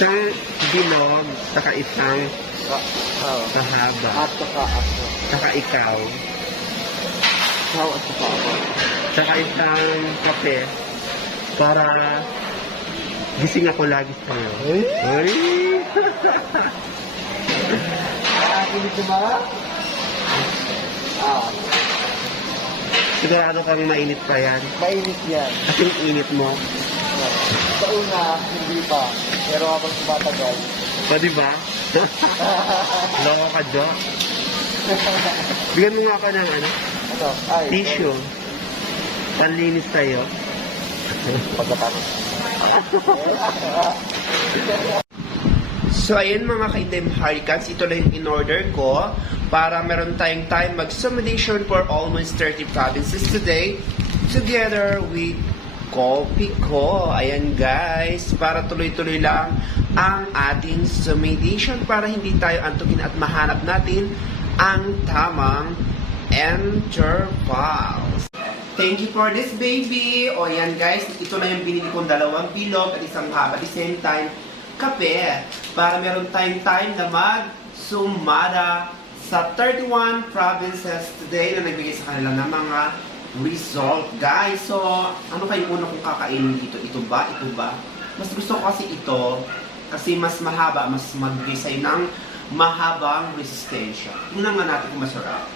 Isang bilog, saka isang kahaba. At saka ako. Saka ikaw. Ikaw at saka ako. Saka isang kape para gising ako lagi sa'yo. Ay! Kinig ko ba? Sigurado kang mainit pa yan. Mainit yan. Kasing init mo. Sa una, hindi pa. Pero habang tumatagal. O, diba? Loko ka, Jo. Bigyan mo nga ako ng Ano? tissue. Panlinis tayo. Pagkatapos. So, ayun mga ka-Indim Harikans, ito na yung in-order ko para meron tayong time mag-summation for almost 30 provinces today together with coffee ko. Ayan guys, para tuloy-tuloy lang ang ating summation para hindi tayo antukin at mahanap natin ang tamang intervals. Thank you for this baby. O yan guys, ito na yung binili kong dalawang bilog at isang haba at the same time kape para meron tayong time na mag-sumada sa 31 provinces today na nagbigay sa kanila ng mga result, guys. So, ano kayo una kong kakainin dito? Ito ba? Ito ba? Mas gusto ko kasi ito kasi mas mahaba, mas magbigay sa'yo ng mahabang resistensya. Tingnan nga natin kung masarap.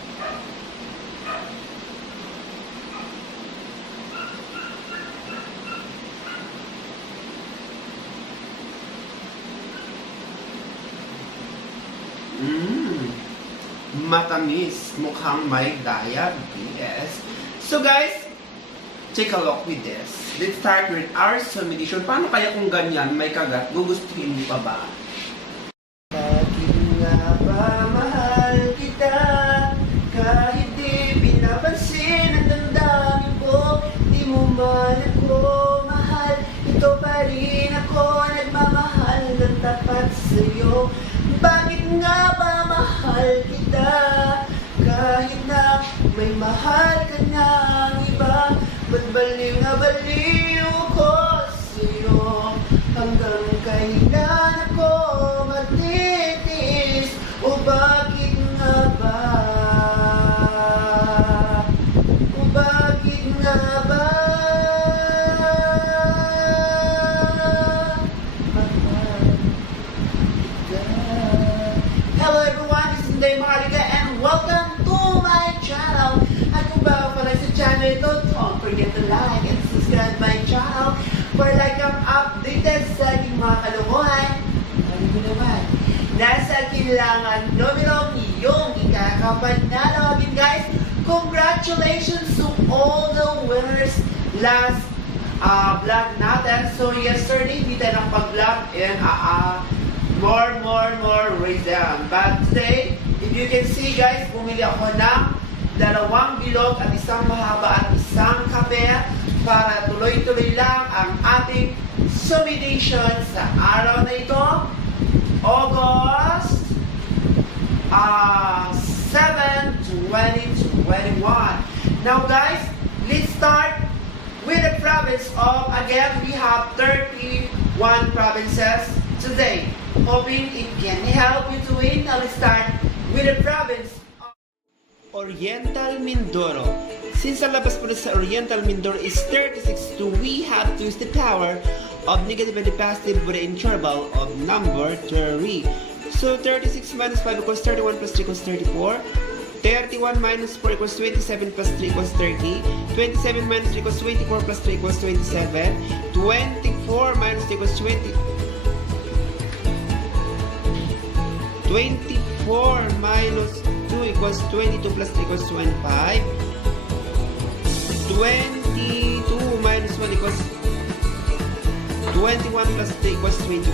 Matamis. Mukhang may diabetes. So guys, take a look with this. Let's start with our summation. Paano kaya kung ganyan, may kagat, gugustuhin mo pa ba? Bakit nga ba mahal kita? Kahit di pinapansin ang damdamin ko, di mo man ako mahal. Ito pa rin ako, nagmamahal ng tapat sa'yo. Bakit nga ba mahal kita? Kahit na may mahal ka ng iba, ba't baliw na baliw ko sa'yo? Hanggang kailan ako matitiis? O bakit nga ba? O bakit nga ba? Hello everyone, this is Day Maharika and welcome to my channel. At kung bago pa lang sa channel ito, don't forget to like and subscribe my channel for like ang updated sa aking mga kalunguhan. Ano ko naman? Nasa kailangan nominong yung ikakapanalo. I mean guys, congratulations to all the winners last vlog natin. So yesterday, hindi tayo ng pag-vlog and more reason. But today, if you can see guys, bumili ako ng dalawang bilog at isang mahaba at isang kape para tuloy-tuloy lang ang ating summation sa araw na ito, August 7, 2021. Now guys, let's start with the province of, again, we have 31 provinces today. Hoping it can help you to win. Now let's start with the province of Oriental Mindoro. Since ang labas po sa Oriental Mindoro is 36, we have to use the power of negative and positive with the interval of number 3. So 36 minus 5 equals 31 plus 3 equals 34. 31 minus 4 equals 27 plus 3 equals 30. 27 minus 3 equals 24 plus 3 equals 27. 24 minus 3 equals 20. 24 minus 2 equals 22 plus 3 equals 25. 22 minus 1 equals 21 plus 3 equals 24.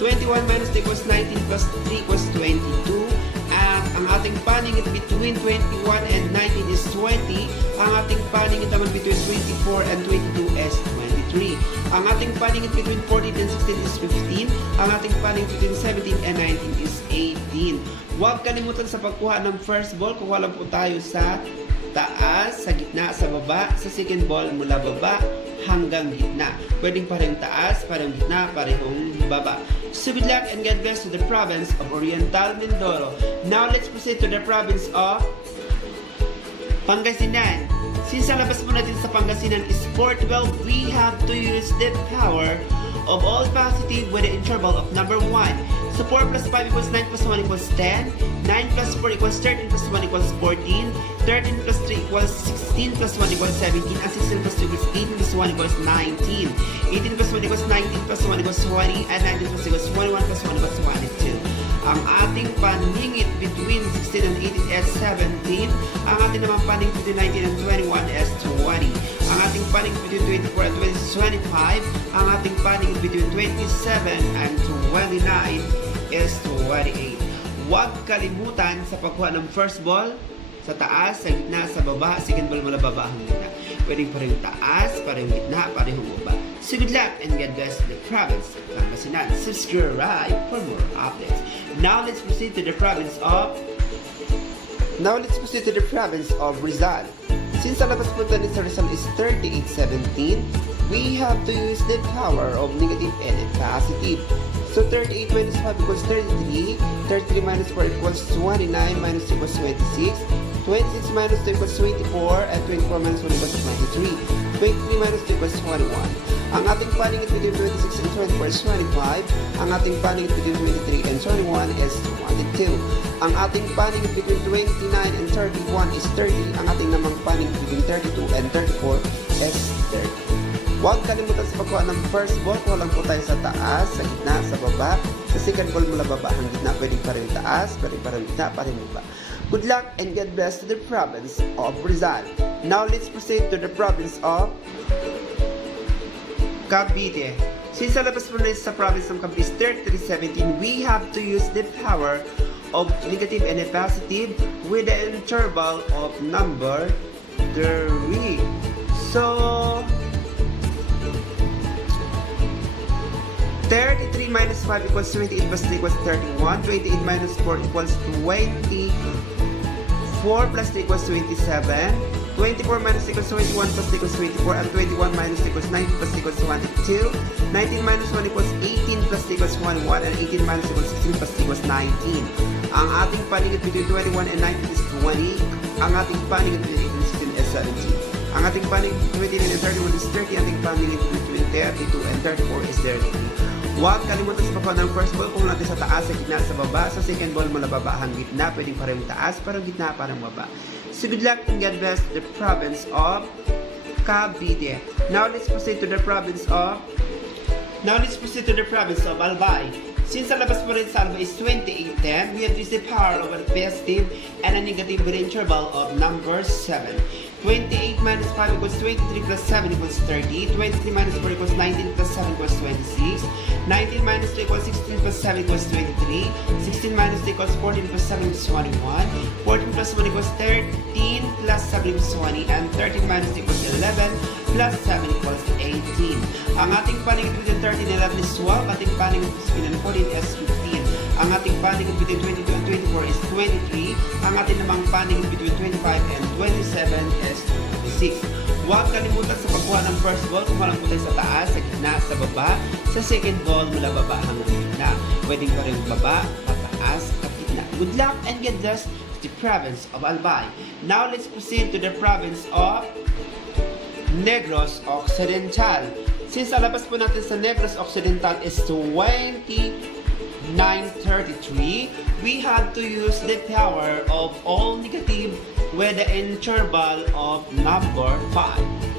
21 minus 3 equals 19 plus 3 equals 22. At ang ating paningit between 21 and 19 is 20. Ang ating paningit naman between 24 and 22 is 23. Ang ating paningit between 14 and 16 is 15. Ang ating paningit between 17 and 19 is 18. Huwag kalimutan sa pagkuha ng first ball. Kuha lang po tayo sa taas, sa gitna, sa baba, sa second ball mula baba hanggang gitna. Pwedeng parehong taas, parehong gitna, parehong baba. So good luck and God bless to the province of Oriental Mindoro. Now let's proceed to the province of Pangasinan. Since ang labas po natin sa Pangasinan is 412, we have to use the power of all positive with the interval of number 1. So 4 plus 5 equals 9 plus 1 equals 10. 9 plus 4 equals 13 plus 1 equals 14. 13 plus 3 equals 16 plus 1 equals 17. And 16 plus 2 equals 18 plus 1 equals 19. 18 plus 1 equals 19 plus 1 equals 20. And 19 plus 2 equals 21 plus 1 equals 22. Ang ating paningit between 16 and 18 is 17. Ang ating naman paningit between 19 and 21 is 20. Ang ating paningit between 24 and 20 is 25. Ang ating paningit between 27 and 29 is 28. Huwag kalimutan sa pagkuha ng first ball, sa taas, sa gitna, sa baba, second ball mula baba hanggang gitna. Pwedeng parehong taas, parehong gitna, parehong baba. So good luck and God bless the province of Pangasinan. Subscribe for more updates. Now let's proceed to the province of Rizal. Since ang labas punta ni sa Rizal is 3817, we have to use the power of negative and positive. So 38 minus 5 equals 33. 33 minus 4 equals 29. Minus 2 equals 26. 26 minus 2 equals 24. And 24 minus 1 equals 23. 23 minus 2 equals 21. Ang ating paningit between 26 and 24 is 25. Ang ating paningit between 23 and 21 is 22. Ang ating paningit between 29 and 31 is 30. Ang ating namang paningit between 32 and 34 is 30. Huwag kalimutan sa pagkuha ng first ball. Kuha lang po tayo sa taas, sa gitna, sa baba. Sa second ball mula baba hanggang gitna, pwedeng pa rin taas, pwedeng pa rin gitna, pa rin baba. Good luck and God bless to the province of Rizal. Now let's proceed to the province of Cavite. Since sa labas po na sa province ng Cavite is 3317, we have to use the power of negative and positive with the interval of number 3. So 33 minus 5 equals 28 plus 3 equals 31. 28 minus 4 equals 20. 4 plus 3 equals 27. 24 minus 6 equals 21 plus 3 equals 24. And 21 minus 6 equals 19 plus 3 equals 22. 19 minus 1 equals 18 plus 3 equals 21. And 18 minus equals 16 plus 3 equals 19. Ang ating paningit between 21 and 19 is 20. Ang ating paningit between 18 and 16 is 17. Ang ating paningit between 29 and 31 is 30. Ang ating paningit between 32 and 34 is 33. Huwag kalimutan sa pagkuha ng first ball kung natin sa taas, sa gitna, sa baba. Sa second ball mula baba hanggang gitna, pwedeng parang taas, parang gitna, parang baba. So good luck and God bless the province of Cavite. Now let's proceed to the province of Albay. Since ang labas po rin sa Albay is 2810, we have used the power of a positive and a negative with interval of number 7. 28 minus 5 equals 23 plus 7 equals 30. 23 minus 4 equals 19 plus 7 equals 26. 19 minus 2 equals 16 plus 7 equals 23. 16 minus 2 equals 14 plus 7 equals 21. 14 plus 1 equals 13 plus 7 equals 20. And 13 minus 2 equals 11 plus 7 equals 18. Ang ating paningit between 13 and 11 is 12. Ating paningit between 14 is 15. Ang ating paningit between 22 and 24 is 23. Ang ating namang paningit between 25 and 27 is 26. Huwag kalimutan sa pagkuha ng first ball kung walang punta sa taas, sa gitna, sa baba. Sa second ball mula baba hanggang gitna. Pwedeng pa rin baba, pataas, at gitna. Good luck and God bless the province of Albay. Now let's proceed to the province of Negros Occidental. Since ang labas po natin sa Negros Occidental is 2933, we have to use the power of all negative with the interval of number 5.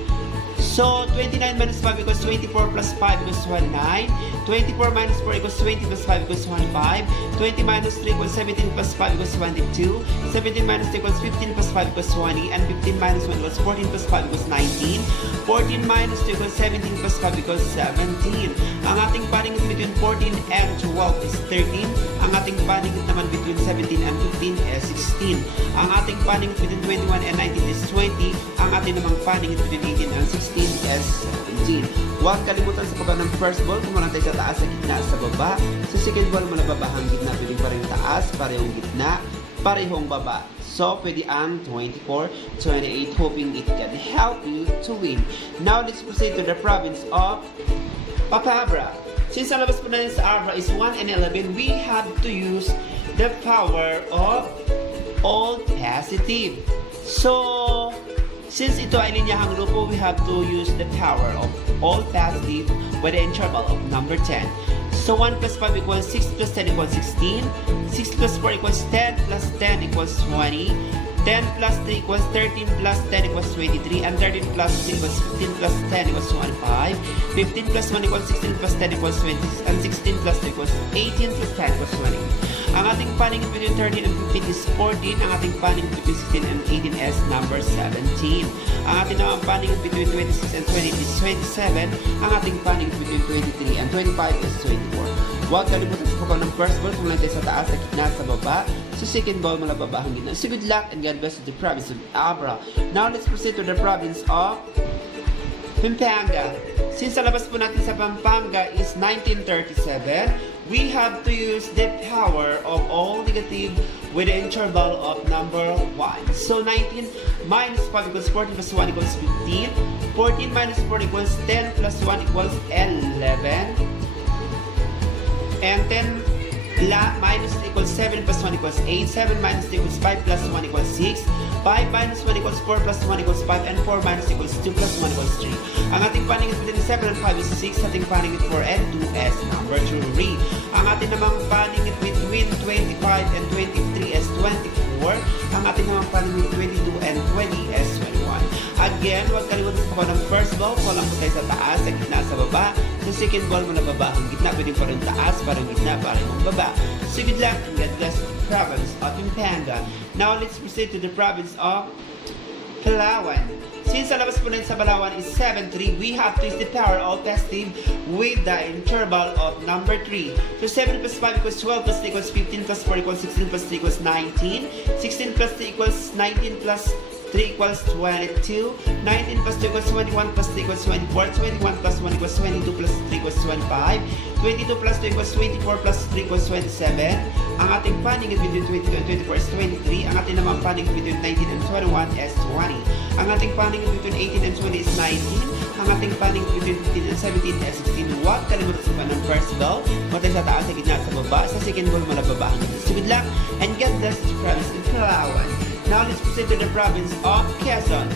So 29 minus 5 equals 24 plus 5 equals 29. 24 minus 4 equals 20 plus 5 equals 25. 20 minus 3 equals 17 plus 5 equals 22. 17 minus 2 equals 15 plus 5 equals 20. And 15 minus 1 equals 14 plus 5 equals 19. 14 minus 2 equals 17 plus 5 equals 17. Ang ating paningit between 14 and 12 is 13. Ang ating paningit naman between 17 and 15 is 16. Ang ating paningit between 21 and 19 is 20. Ang ating namang paningit between 18 and 16 is 17. Huwag kalimutan sa pagkakas ng first ball, kung tayo sa taas, sa gitna, sa baba. Sa second ball, mula baba hanggang gitna, pwedeng parehong taas, parehong gitna, parehong baba. So, pwede ang 24, 28, hoping it can help you to win. Now, let's proceed to the province of Papabra. Since ang labas po natin sa Abra is 1 and 11, we have to use the power of all positive. So, since ito ay linyahang grupo, we have to use the power of all positive with the interval of number 10. So 1 plus 5 equals 6 plus 10 equals 16. 6 plus 4 equals 10 plus 10 equals 20. 10 plus 3 equals 13 plus 10 equals 23. And 13 plus 2 equals 15 plus 10 equals 25. 15 plus 1 equals 16 plus 10 equals 26. And 16 plus 2 equals 18 plus 10 equals 20. Ang ating paningin between 13 and 15 is 14. Ang ating paningin between 16 and 18 is number 17. Ang ating naman paningin between 26 and 20 is 27. Ang ating paningin between 23 and 25 is 24. Huwag kalimutan sa pagkaw ng first ball kung lang tayo sa taas, sa gitna, sa baba. Sa second ball, malababa ang gitna. So good luck and God bless to the province of Abra. Now let's proceed to the province of Pampanga. Since sa labas po natin sa Pampanga is 1937, we have to use the power of all negative with the interval of number 1. So 19 minus 5 equals 14 plus 1 equals 15. 14 minus 4 equals 10 plus 1 equals 11. And 10 minus 3 equals 7 plus 1 equals 8. 7 minus 3 equals 5 plus 1 equals 6. 5 minus 1 equals 4 plus 1 equals 5. And 4 minus equals 2 plus 1 equals 3. Ang ating paningit between 7 and 5 is 6. Ating paningit 4 and 2 is number 3. Ang ating namang paningit between 25 and 23 is 24. Ang ating namang paningit 22 and 20 is 21. Again, huwag kalimutan sa pagkaw ng first ball. Kulang po tayo sa taas, sa gitna, sa baba. Sa second ball mo na baba ang gitna. Pwede pa rin taas, parang gitna, parang baba. So good luck and God bless the province of Pampanga. Now let's proceed to the province of Palawan. Since sa labas po natin sa Palawan is 7-3, we have to use the power of positive with the interval of number 3. So 7 plus 5 equals 12 plus 3 equals 15 plus 4 equals 16 plus 3 equals 19. 16 plus 3 equals 19 plus 3 equals 22. 19 plus 2 equals 21 plus 3 equals 24. 21 plus 1 equals 22 plus 3 equals 25. 22 plus 2 equals 24 plus 3 equals 27. Ang ating paningin between 22 and 24 is 23. Ang ating namang paningin between 19 and 21 is 20. Ang ating paningin between 18 and 20 is 19. Ang ating paningin between 15 and 17 is 16. Huwag kalimutan sa ng first ball. Matay sa taas, sa gitna, sa baba. Sa second ball, malababa. So good luck and God bless the province in Palawan. Now let's proceed to the province of Quezon.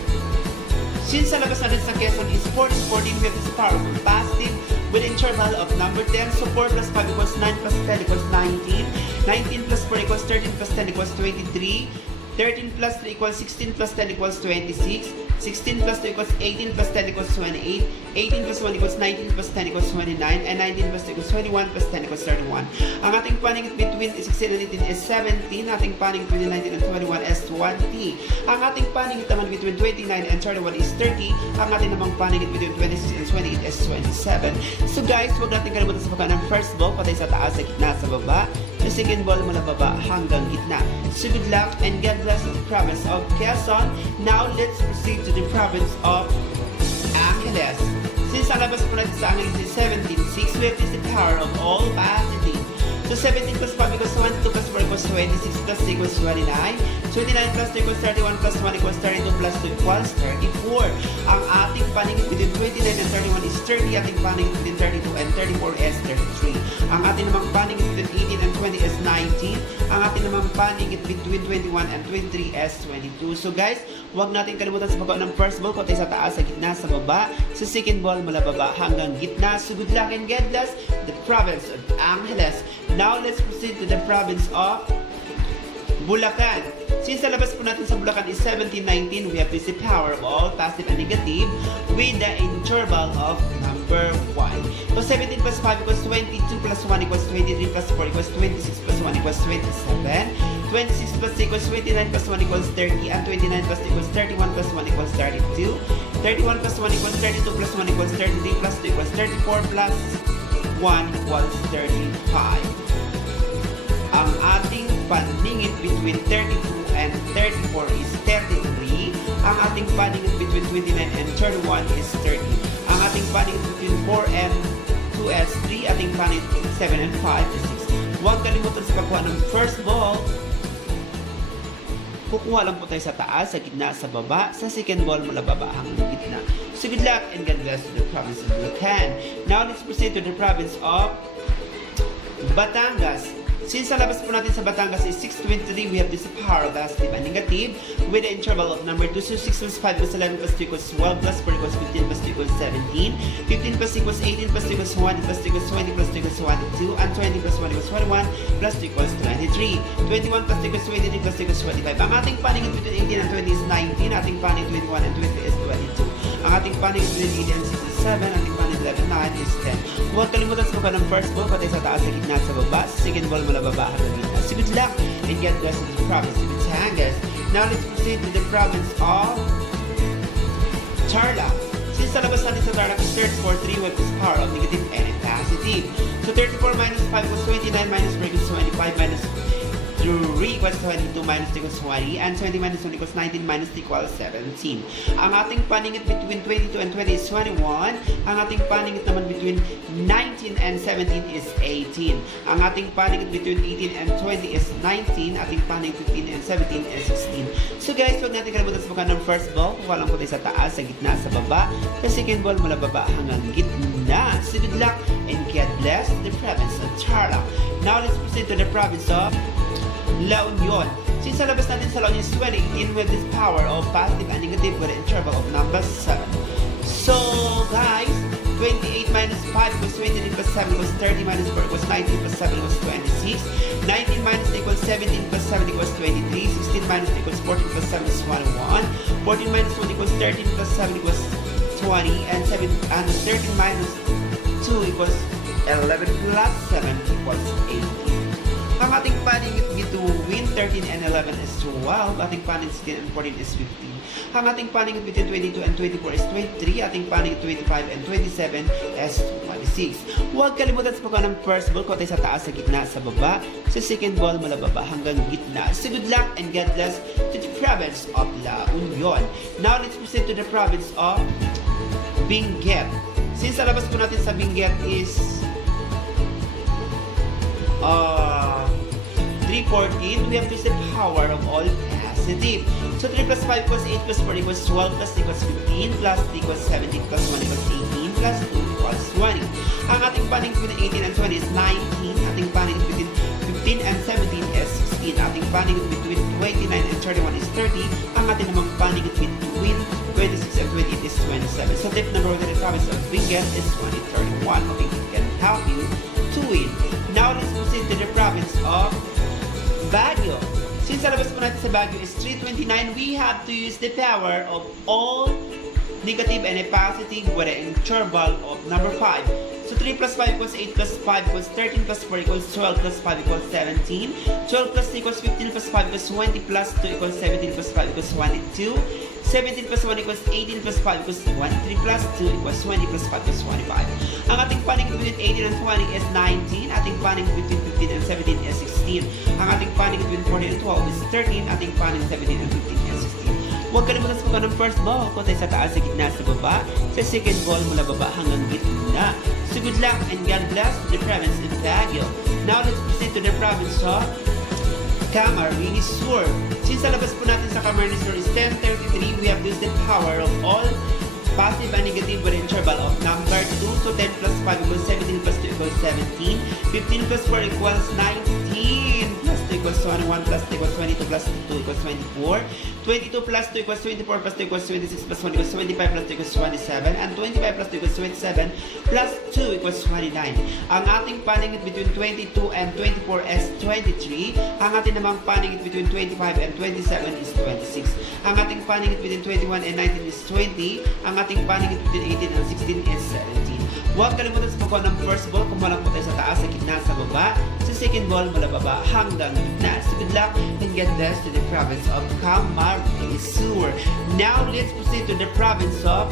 Since sa labas natin sa Quezon is 14, we have this powerful positive with interval of number 10. So 4 plus 5 equals 9 plus 10 equals 19. 19 plus 4 equals 13 plus 10 equals 23. 13 plus 3 equals 16 plus 10 equals 26. 16 plus 2 equals 18 plus 10 equals 28. 18 plus 1 equals 19 plus 10 equals 29. And 19 plus 2 equals 21 plus 10 equals 31. Ang ating paningit between 16 and 18 is 17. Ating paningit between 19 and 21 is 20. Ang ating paningit naman between 29 and 31 is 30. Ang ating namang paningit between 26 and 28 is 27. So guys, huwag natin kalimutan sa pagkain ng first ball, patay sa taas, sa gitna, sa baba. Sa second ball mula baba hanggang gitna. So good luck and God bless the province of Quezon. Now let's proceed to the province of Angeles. Since ang labas po natin sa Angeles is 17-6, we have the power of all positive. So 17 plus 5 equals 1, 2 plus 4 equals 26 plus 3 equals 29. 29 plus 3 equals 31 plus 1 equals 32 plus 2 equals 34. Ang ating paningit between 29 and 31 is 30. Ating paningit between 32 and 34 is 33. Ang ating namang paningit between 18 and 20 is 19. Ang ating namang paningit between 21 and 23 is 22. So guys, huwag natin kalimutan sa pagkaon ng first ball, patay sa taas, sa gitna, sa baba. Sa second ball, mula baba hanggang gitna. So good luck and God bless the province of Angeles. Now let's proceed to the province of Bulacan. Since sa labas po natin sa Bulacan is 17-19, we have this power of all positive and negative with the interval of number 1. So 17 plus 5 equals 22 plus 1 equals 23 plus 4 equals 26 plus 1 equals 27. 26 plus 6 equals 29 plus 1 equals 30. And 29 plus 2 equals 31 plus 1 equals 32. 31 plus 1 equals 32 plus 1 equals 33 plus 2 equals 34 plus 1 equals 35. Ang ating paningit between 32 and 34 is 33. Ang ating paningit between 29 and 31 is 30. Ang ating paningit between 4 and 2 is 3. Ating paningit between 7 and 5 is 6. Huwag kalimutan sa pagkuha ng first ball. kukuha lang po tayo sa taas, sa gitna, sa baba, sa second ball mula baba hanggang gitna. So good luck and God bless to the province of Bulacan. Now let's proceed to the province of Batangas. Since sa labas po natin sa Batangas is 623, we have this power of positive and negative with the interval of number 2. So 6 plus 5 plus 11 plus 2 equals 12 plus 4 equals 15 plus 2 equals 17. 15 plus 6 equals 18 plus 2 equals 1 plus 2 equals 20 plus 2 equals 22. And 20 plus 1 equals 21 plus 2 equals 23. 21 plus 2 equals 23 plus 2 equals 25. Ang ating paningin between 18 and 20 is 19. Ating paningin 21 and 20 is 22. Ang ating paningin between 8 and 6 is 7. Ating paningin 11 9 is 10. Huwag kalimutan sa mukha ng first ball, patay sa taas, sa gitna, sa baba, sa second ball mula baba hanggang gitna. So good luck and get blessed to the province of Batangas. Now let's proceed to the province of Tarlac. Since sa labas natin sa Tarlac is 34, 3 with this power of negative and positive. So 34 minus 5 equals 29 minus 4 equals 25 minus 3 equals 22 minus 2 equals 20 and 20 minus 1 equals 19 minus 2 equals 17. Ang ating paningit between 22 and 20 is 21. Ang ating paningit naman between 19 and 17 is 18. Ang ating paningit between 18 and 20 is 19. Ating paningit between 15 and 17 is 16. So guys, huwag natin kalimutan sa mukha ng first ball. Kuha lang po tayo sa taas, sa gitna, sa baba. Sa second ball mula baba hanggang gitna. So good luck and God bless the province of Tarlac. Now let's proceed to the province of La Union. Since sa labas natin sa La Union is 2018 with this power of positive and negative with an interval of number 7. So guys, 28 minus 5 equals 23 plus 7 equals 30 minus 4 equals 19 plus 7 equals 26. 19 minus 8 equals 17 plus 7 equals 23. 16 minus 8 equals 14 plus 7 is 21. 14 minus 1 equals 13 plus 7 equals 20. And 13 minus 2 equals 11 plus 7 equals 18. Ang ating paningit between 13 and 11 is 12. Ating paningit 16 and 14 is 15. Ang ating paningit between 22 and 24 is 23. Ating paningit 25 and 27 is 26. Huwag kalimutan sa pagkakas ng first ball, kotay sa taas, sa gitna, sa baba. Sa second ball, mula baba hanggang gitna. So good luck and God bless to the province of La Union. Now let's proceed to the province of Benguet. Since sa labas po natin sa Benguet is 314, we have to use the power of all positive. So 3 plus 5 equals 8 plus 4 equals 12 plus 3 equals 15 plus 3 equals 17 plus 1 equals 18 plus 2 equals 20. Ang ating paningit between 18 and 20 is 19. Ating paningit between 15 and 17 is 16. Ating paningit between 29 and 31 is 30. Ang ating namang paningit between 26 and 28 is 27. So tip number 1 in the province of Benguet is 2031. Hoping it can help you to win. Now let's proceed to the province of Baguio. Since sa labas po natin sa Baguio is 329, we have to use the power of all negative and a positive with an interval of number 5. So 3 plus 5 equals 8 plus 5 equals 13 plus 4 equals 12 plus 5 equals 17. 12 plus 3 equals 15 plus 5 equals 20 plus 2 equals 17 plus 5 equals 22. 17 plus 1 equals 18 plus 5 equals 23 plus 2 equals 20 plus 5 equals 25. Ang ating paningit between 18 and 20 is 19. Ating paningit between 15 and 17 is 16. Ang ating paningit between 14 and 12 is 13. Ating paningit 17 and 15 is 16. Huwag kalimutan sa pagkakas ng first ball, kotay sa taas, sa gitna, sa baba. Sa second ball mula baba hanggang gitna. So good luck and God bless to the province of Baguio. Now let's proceed to the province of Camarines Sur. Since sa labas po natin sa Camarines Sur is 1033, we have used the power of all positive and negative with interval of number 2. So 10 plus 5 equals 17 plus 2 equals 17. 15 plus 4 equals 19 plus 2 equals 21 plus 2 equals 22 plus 2 equals 24. 22 plus 2 equals 24 plus 2 equals 26 plus 1 equals 25 plus 2 equals 27. And 25 plus 2 equals 27 plus 2 equals 29. Ang ating paningit between 22 and 24 is 23. Ang ating namang paningit between 25 and 27 is 26. Ang ating paningit between 21 and 19 is 20. Ang ating paningit between 18 and 16 is 17. Huwag kalimutan sa pagkakas ng first ball, kumulang po tayo sa taas, sa gitna, sa baba. Sa second ball, mula baba hanggang gitna. So good luck and get blessed to the province of Camarines Sur. Now let's proceed to the province of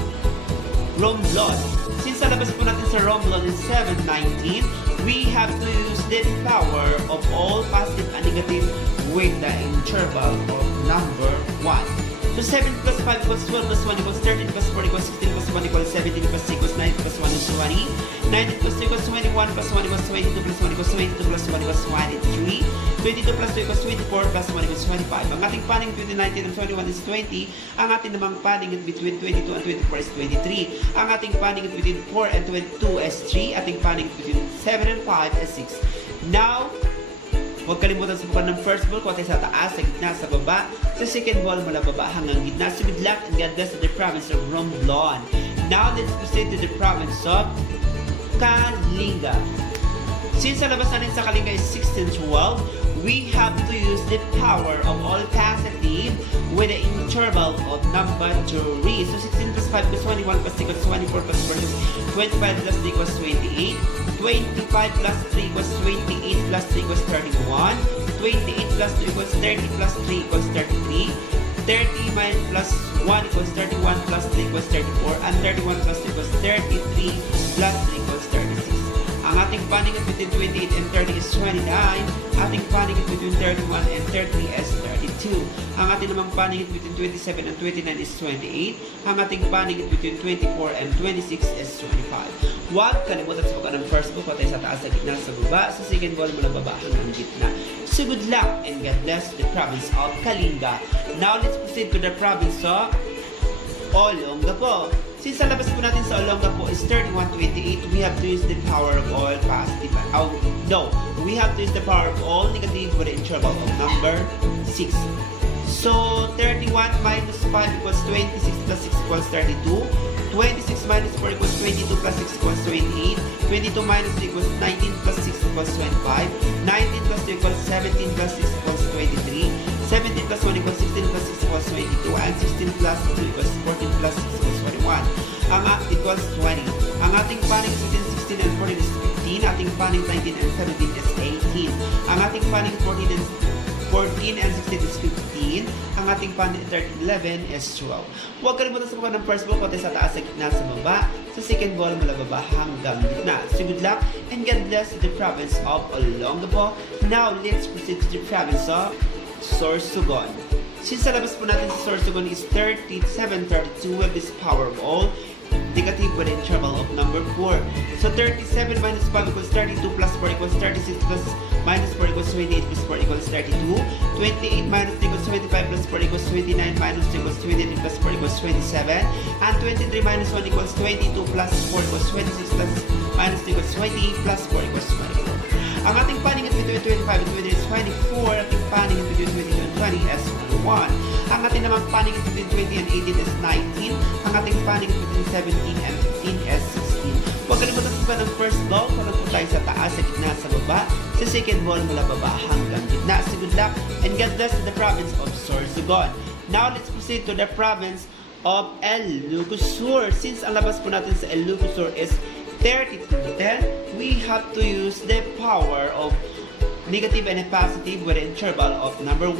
Romblon. Since sa labas po natin sa Romblon is 719, we have to use the power of all positive and negative with the interval of number 1. So 7 plus 5 equals 12 plus 1 equals 13 plus 4 equals 16 plus 1 equals 17 plus 6 equals 9 plus 1 is 20. 19 plus 2 equals 21 plus 1 equals 22 plus 1 equals 22 plus 1 equals 23. 22 plus 2 equals 24 plus 1 equals 25. Ang ating paning between 19 and 21 is 20. Ang ating namang paning between 22 and 24 is 23. Ang ating paning between 4 and 22 is 3. Ating paning between 7 and 5 is 6. Now, huwag kalimutan sa bukan ng first ball, kuha tayo sa taas, sa gitna, sa baba. Sa second ball, mula baba hanggang gitna. So good luck and God bless to the province of Romblon. Now, let's proceed to the province of Kalinga. Since sa labas natin sa Kalinga is 1612, we have to use the power of all positive with the interval of number 3. So 16 plus 5 equals 21 plus 6 equals 24 plus 4 equals 25 plus 3 equals 28. 25 plus 3 equals 28 plus 3 equals 31. 28 plus 2 equals 30 plus 3 equals 33. 30 minus plus 1 equals 31 plus 3 equals 34. And 31 plus 2 equals 33 plus 3 equals 36. Ang ating paning between 28 and 30 is 29. Ating paning between 31 and 30 is 32. Ang ating namang paning between 27 and 29 is 28. Ang ating paning between 24 and 26 is 25. Huwag kalimutan sa pagka ng first book, patay sa taas, sa gitna, sa baba. Sa second ball, mula baba hanggang gitna. So good luck and God bless the province of Kalinga. Now let's proceed to the province of Olongapo. Since sa labas po natin sa Olongapo is 3128, we have to use the power of all positive. We have to use the power of all negative with the interval of number 6. So 31 minus 5 equals 26 plus 6 equals 32. 26 minus 4 equals 22 plus 6 equals 28. 22 minus 3 equals 19 plus 6 equals 25. 19 plus 2 equals 17 plus 6 equals 23. 17 plus 1 equals 16 plus 6 equals 22. And 16 plus 2 equals 14 plus 6 equals 21. Ang equals 20. Ang ating paning between 16 and 14 is 15. Ating paning 19 and 17 is 18. Ang ating paning 14 and 16 is 15. Ang ating paning 13 11 is 12. Huwag kalimutan sa mga ng first ball, konti sa taas, sa gitna, sa baba. Sa second ball, mula baba hanggang gitna. So good luck and God bless the province of Olongapo. Now, let's proceed to the province of Sorsogon. Since sa labas po natin sa Sorsogon is 3732, we have this power of all negative with the interval of number 4. So 37 minus 5 equals 32 plus 4 equals 36 plus minus 4 equals 28 plus 4 equals 32. 28 minus 3 equals 25 plus 4 equals 29 minus 2 equals 23 plus 4 equals 27. And 23 minus 1 equals 22 plus 4 equals 26 plus minus 2 equals 20 plus 4 equals 24. Ang ating paning between 25 and 20 is 24. Ating paning between 22 and 20 is 1. Ang ating namang paning between 20 and 18 is 19. Ang ating paning between 17 and 15 is 16. Huwag kalimutan sa ng first ball. Kung po tayo sa taas, sa gitna, sa baba. Sa second ball, mula baba hanggang gitna. So good luck and God bless the province of Sorsogon. Now let's proceed to the province of Ilocos. Since ang labas po natin sa Ilocos is 3210, we have to use the power of negative and positive with an interval of number 1.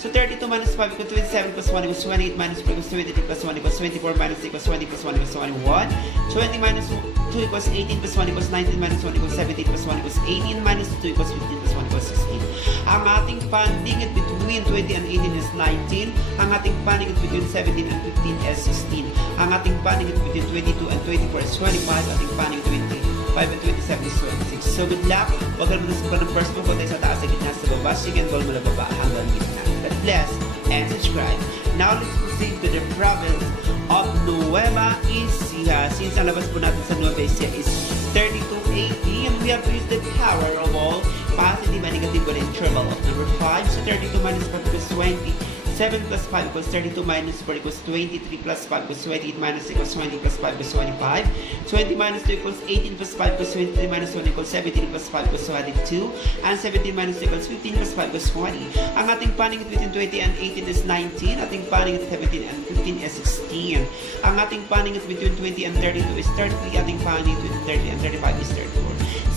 So 32 minus 5 equals 27 plus 1 equals 28 minus 4 equals 23 plus 1 equals 24 minus 3 equals 20 plus 1 equals 21. 20 minus 2 equals 18 plus 1 equals 19 minus 1 equals 17 plus 1 equals 18 minus 2 equals 15 plus 1 equals 16. Ang ating paning between 20 and 18 is 19. Ang ating paning between 17 and 15 is 16. Ang ating paning between 22 and 24 is 25. Ating paning 25 and 27 is 26. So good luck. Huwag kalimutan sa ng first book, tayo sa taas, sa gitna, sa baba. Second ball, mula baba hanggang gitna. God bless and subscribe. Now let's proceed to the province of Nueva Ecija. Since ang labas po natin sa Nueva Ecija is 3280, and we have to use the power of all positive and negative with an interval of number 5. So 32 minus 5 equals 20. 7 plus 5 equals 32 minus 4 equals 23 plus 5 equals 28 minus 6 equals 20 plus 5 equals 25. 20 minus 2 equals 18 plus 5 equals 23 minus 1 equals 17 plus 5 equals 22. And 17 minus 2 equals 15 plus 5 equals 20. Ang ating paning between 20 and 18 is 19. Ating paning at 17 and 15 is 16. Ang ating paning between 20 and 32 is 33. Ating paning between 30 and 35 is 34.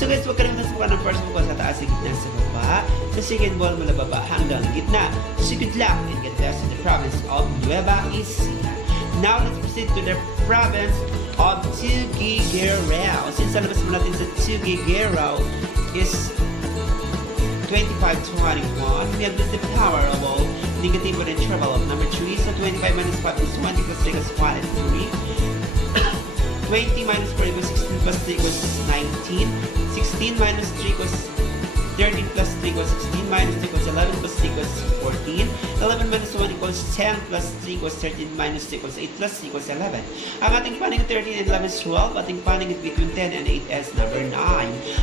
So guys, huwag kalimutan sa ng first ball sa taas, sa gitna, sa baba. Sa second ball, mula baba hanggang gitna. So good luck and get best in the province of Nueva Ecija. Now let's proceed to the province of Tuguegarao. Since sa labas mo natin sa Tuguegarao is 2521, we have the power of all negative or interval of number 3. So 25 minus 5 equals 20 plus 3 equals 1 and 3. 20 minus 4 equals 16 plus 3 equals 19. 16 minus 3 equals 13 plus 3 equals 16. Minus 3 equals 11 plus 3 equals 14. 11 minus 1 equals 10 plus 3 equals 13. Minus 2 equals 8 plus 3 equals 11. Ang ating paningit 13 and 11 is 12. Ating paningit between 10 and 8 is number 9.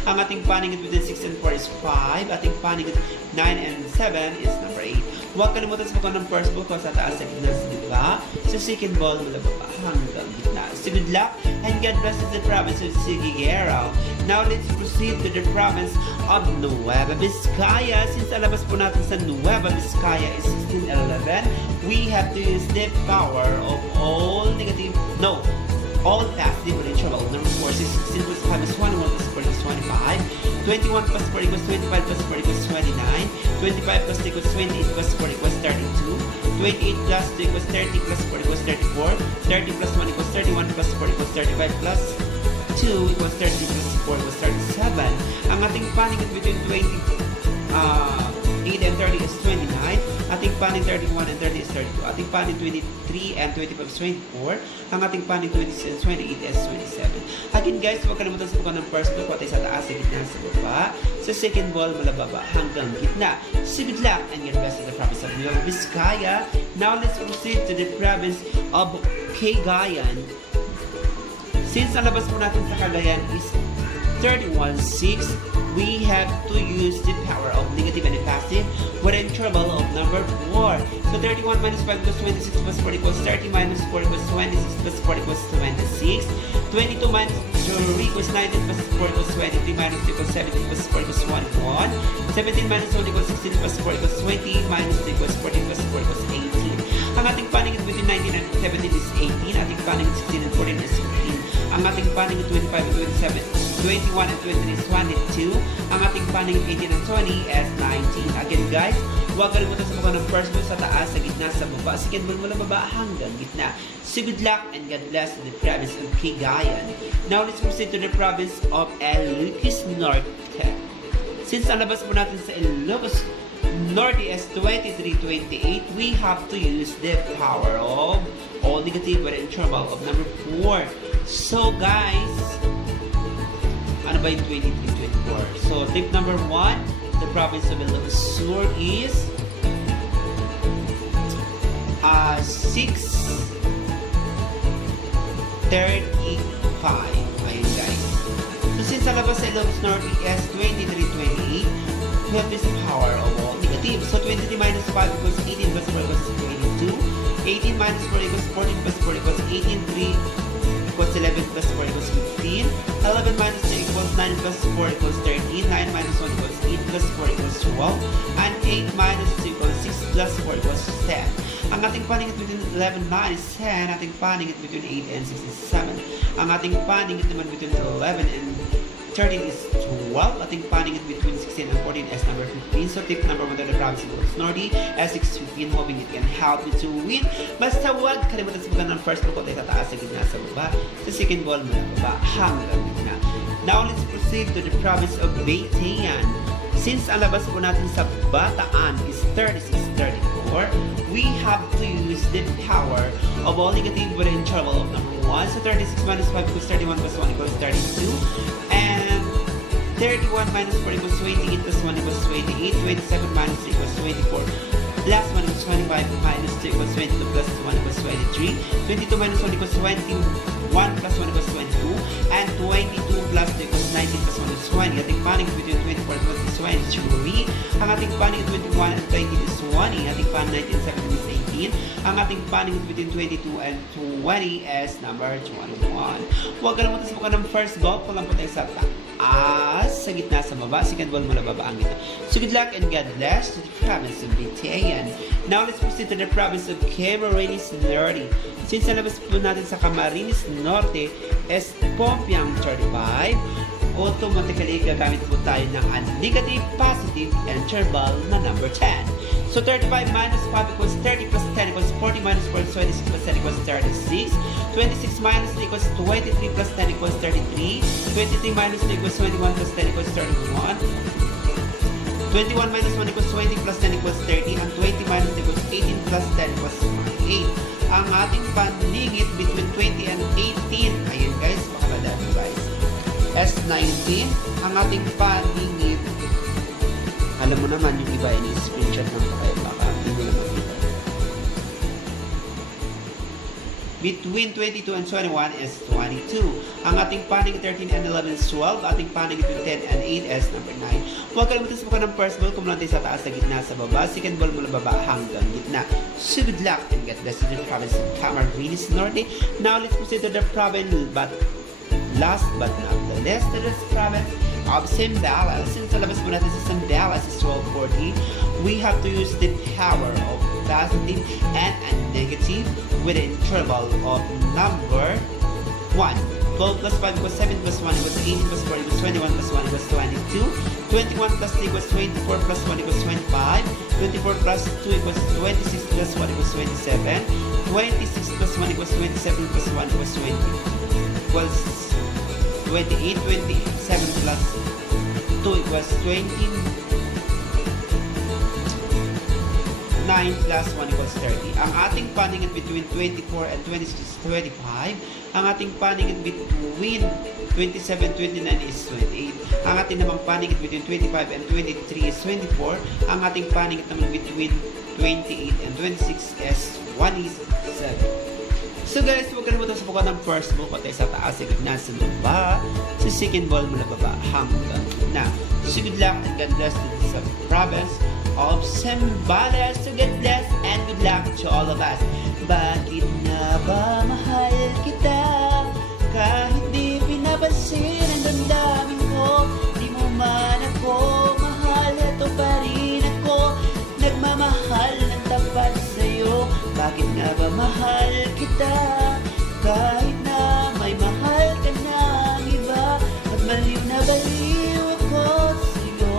Ang ating paningit between 6 and 4 is 5. Ating paningit 9 and 7 is number 8. Huwag kalimutan sa pagkakas ng first ball ko sa taas sa gitna sa diba? Sa second ball mula baba hanggang gitna. So good luck and God bless the province of Sigiguero. Now let's proceed to the province of Nueva Vizcaya. Since alabas po natin sa Nueva Vizcaya is 1611, we have to use the power of all positive potential. Number 4 is 16 plus 5 is 21 plus 4 is 25. 21 plus 4 equals 25 plus 4 equals 29. 25 plus 2 equals 28 plus 4 equals 32. 28 plus 2 equals 30 plus 4 equals 34. 30 plus 1 equals 31 plus 4 equals 35 plus 2 equals 30 plus 4 equals 37. Ang ating paningit between 8 and 30 is 29. Ating panig 31 and 30 is 32. Ating panig 23 and 25 is 24. Ang ating panig 26 and 28 is 27. Again guys, huwag kalimutan sa pagkakas ng first ball, patay sa taas, sa gitna, sa baba. Sa second ball, mula baba hanggang gitna. So good luck and get best in the province of Nueva Vizcaya. Now let's proceed to the province of Cagayan. Since ang labas po natin sa Cagayan is 31.6, we have to use the power of negative and positive with an interval of number 4. So 31 minus 5 equals 26 plus 4 equals 30 minus 4 equals 26 plus 4 equals 26. 22 minus 3 equals 19 plus 4 equals 23 minus 2 equals 17 plus 4 equals 21. 17 minus 1 equals 16 plus 4 equals 20 minus 2 equals 14 plus 4 equals 18. Ang ating paningit between 19 and 17 is 18. Ating paningit 16 and 14 is 15. Ang ating paningit 25 and 27, 21 and 23 is 22. Ang ating paningit 18 and 20 is 19. Again guys, huwag kalimutan sa pagkakas ng first ball sa taas, sa gitna, sa baba. Second ball mula baba hanggang gitna. So good luck and God bless the province of Cagayan. Now let's proceed to the province of Ilocos Norte. Since ang labas po natin sa Ilocos Norte is 2328, we have to use the power of all negative with an interval of number 4. So guys, ano ba yung 2324? So tip number 1, the province of Ilocos Norte is 635. Ayun guys. So since ang labas sa Ilocos Norte is 2328, we have this power of all negative. So 23 minus 5 equals 18 plus 4 equals 22. 18 minus 4 equals 14 plus 4 equals 18. 3 equals 11 plus 4 equals 15. 11 minus 2 equals 9 plus 4 equals 13. 9 minus 1 equals 8 plus 4 equals 12. And 8 minus 2 equals 6 plus 4 equals 10. Ang ating paningit between 11 and 9 is 10. Ating paningit between 8 and 6 is 7. Ang ating paningit naman between 11 and 13 is 12. Ating paningit between 16 and 14 is number 15. So tip number 1 to the province of Ilocos Norte is 615, hoping it can help you to win. Basta huwag kalimutan sa pagkakas ng first ball, tayo tataas, sa gitna, sa baba. Sa second ball, mula baba hanggang gitna. Now let's proceed to the province of Bataan. Since ang labas po natin sa Bataan is 3634, we have to use the power of all negative with an interval of number 1. So 36 minus 5 equals 31 plus 1 equals 32. And 31 minus 4 equals 28 plus 1 equals 28. 27 minus 6 equals 24. Plus 1 equals 25 minus 2 equals 22 plus 1 equals 23. 22 minus 1 equals 21 plus 1 equals 22. And 22 plus 2 equals 19 plus 1 equals 20. Ating paningit between 24 and 20 is 23. Ang ating paningit 21 and 20 is 20. Ating paningit 19 and 17 is 18. Ang ating paningit between 22 and 20 is number 21. Huwag kalimutan sa pagkakas ng first ball, pulang po tayo sa taas, sa gitna, sa baba. Second ball mula baba ang gitna. So good luck and God bless to the province of Bataan. Now let's proceed to the province of Camarines Norte. Since nalabas po natin sa Camarines Norte is Pompiang 35, automatically gagamit po tayo ng negative positive interval na number 10. So 35 minus 5 equals 30 plus 10 equals 40 minus 4 equals 26 plus 10 equals 36. 26 minus 3 equals 23 plus 10 equals 33. 23 minus 2 equals 21 plus 10 equals 31. 21 minus 1 equals 20 plus 10 equals 30. And 20 minus 2 equals between 22 and 21 is 22. Ang ating panig 13 and 11 is 12. Ating panig between 10 and 8 is number 9. Huwag kalimutan sa buka ng first ball, kumulang tayo sa taas, sa gitna, sa baba. Second ball mula baba hanggang gitna. So good luck and get blessed in the province of Camarines Norte. Now let's proceed to the province, but last but not the least, to the province of Zambales. Since sa labas mo natin sa Zambales is 1240, we have to use the power of positive and negative with an interval of number 1. 12 plus 5 equals 7 plus 1 equals 18 plus 4 equals 21 plus 1 equals 22. 21 plus 3 equals 24 plus 1 equals 25. 24 plus 2 equals 26 plus 1 equals 27. 26 plus 1 equals 27 plus 1 equals 20 equals 28. 27 plus 2 equals 29 plus 1 equals 30. Ang ating paningin between 24 and 26 is 25. Ang ating paningin between 27 and 29 is 28. Ang ating namang paningin between 25 and 23 is 24. Ang ating paningin naman between 28 and 26 is 1 is 7. So guys, huwag kalimutan sa buka ng first ball patay sa taas, sa gitna, sa baba. Sa second ball mula baba hanggang gitna. So good luck and God bless to sa province of Zambales. So God bless and good luck to all of us. Bakit na ba mahal kita? Kahit di pinapansin ang damdamin ko, di mo man ako mahal, eto pa rin ako, nagmamahal ng tapat sa'yo. Bakit nga ba mahal kita? Kahit na may mahal ka na iba, at baliw na baliw ako sa'yo.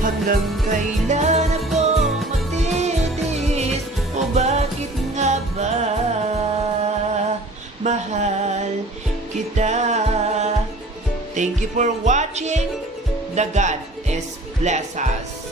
Hanggang kailan ako magtitiis? O bakit nga ba mahal kita? Thank you for watching. The God is bless us.